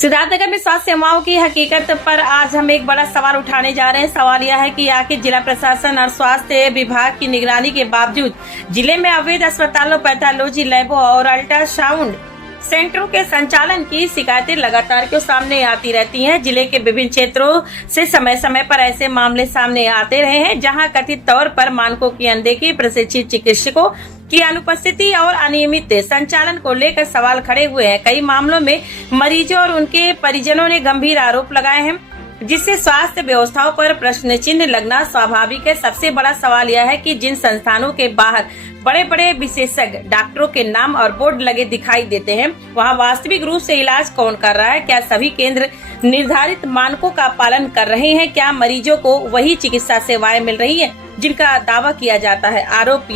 सिद्धार्थनगर में स्वास्थ्य सेवाओं की हकीकत पर आज हम एक बड़ा सवाल उठाने जा रहे हैं। सवाल यह है कि आखिर जिला प्रशासन और स्वास्थ्य विभाग की निगरानी के बावजूद जिले में अवैध अस्पतालों, पैथोलॉजी लैबों और अल्ट्रासाउंड सेंटरों के संचालन की शिकायतें लगातार क्यों सामने आती रहती हैं। जिले के विभिन्न क्षेत्रों से समय समय पर ऐसे मामले सामने आते रहे हैं जहां कथित तौर पर मानकों की अनदेखी, प्रशिक्षित चिकित्सकों की अनुपस्थिति और अनियमित संचालन को लेकर सवाल खड़े हुए हैं। कई मामलों में मरीजों और उनके परिजनों ने गंभीर आरोप लगाए हैं, जिससे स्वास्थ्य व्यवस्थाओं पर प्रश्न चिन्ह लगना स्वाभाविक है। सबसे बड़ा सवाल यह है कि जिन संस्थानों के बाहर बड़े बड़े विशेषज्ञ डॉक्टरों के नाम और बोर्ड लगे दिखाई देते हैं, वहां वास्तविक रूप से इलाज कौन कर रहा है? क्या सभी केंद्र निर्धारित मानकों का पालन कर रहे हैं? क्या मरीजों को वही चिकित्सा सेवाएं मिल रही है जिनका दावा किया जाता है? आरोप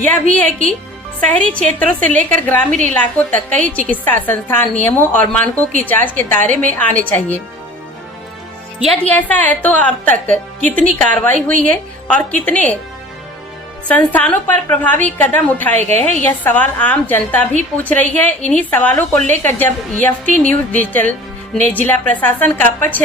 यह भी है कि शहरी क्षेत्रों से लेकर ग्रामीण इलाकों तक कई चिकित्सा संस्थान नियमों और मानकों की जांच के दायरे में आने चाहिए। यदि ऐसा है तो अब तक कितनी कार्रवाई हुई है और कितने संस्थानों पर प्रभावी कदम उठाए गए हैं? यह सवाल आम जनता भी पूछ रही है। इन्हीं सवालों को लेकर जब एफटी न्यूज डिजिटल ने जिला प्रशासन का पक्ष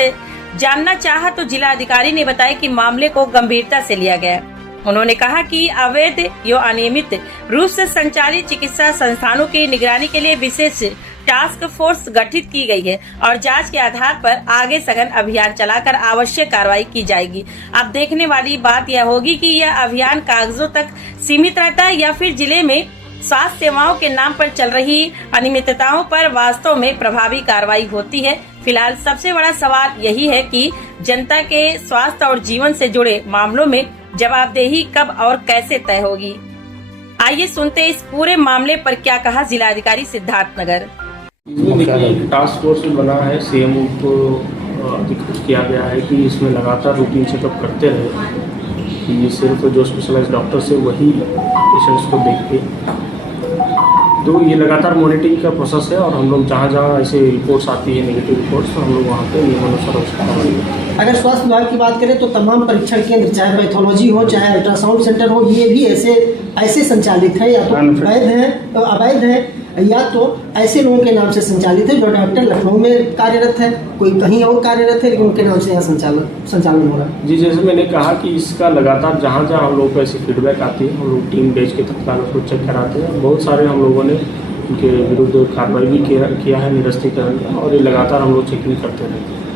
जानना चाहा तो जिला अधिकारी ने बताया कि मामले को गंभीरता से लिया गया। उन्होंने कहा कि अवैध या अनियमित रूप से संचालित चिकित्सा संस्थानों की निगरानी के लिए विशेष टास्क फोर्स गठित की गई है और जांच के आधार पर आगे सघन अभियान चलाकर आवश्यक कार्रवाई की जाएगी। अब देखने वाली बात यह होगी कि यह अभियान कागजों तक सीमित रहता है या फिर जिले में स्वास्थ्य सेवाओं के नाम पर चल रही अनियमितताओं पर वास्तव में प्रभावी कार्रवाई होती है। फिलहाल सबसे बड़ा सवाल यही है कि जनता के स्वास्थ्य और जीवन से जुड़े मामलों में जवाबदेही कब और कैसे तय होगी। आइए सुनते इस पूरे मामले पर क्या कहा जिलाधिकारी सिद्धार्थनगर। टास्क फोर्स बना है, सीएमओ को अधिकृत किया गया है कि इसमें लगातार रूटीन चेकअप करते रहे कि सिर्फ जो स्पेशलाइज्ड डॉक्टर्स है वही पेशेंट्स को देख के, तो ये लगातार मॉनिटरिंग का प्रोसेस है और हम लोग जहाँ जहाँ ऐसे रिपोर्ट्स आती है नेगेटिव रिपोर्ट्स, तो हम लोग वहाँ पे नियमानुसार उसका पालन। अगर स्वास्थ्य विभाग की बात करें तो तमाम परीक्षण केंद्र, चाहे पैथोलॉजी हो चाहे अल्ट्रासाउंड सेंटर हो, ये भी ऐसे संचालित है या तो अवैध है या तो ऐसे लोगों के नाम से संचालित है जो डॉक्टर लखनऊ में कार्यरत है, कोई कहीं और कार्यरत है, लेकिन उनके नाम से यहाँ संचालन हो रहा है। जी, जैसे मैंने कहा कि इसका लगातार जहाँ जहाँ हम लोग को ऐसी फीडबैक आती है हम लोग टीम भेज के तत्काल उसको चेक कराते हैं। बहुत सारे हम लोगों ने उनके विरुद्ध कार्रवाई भी किया है, निरस्तीकरण, और ये लगातार हम लोग चेकिंग करते रहते हैं।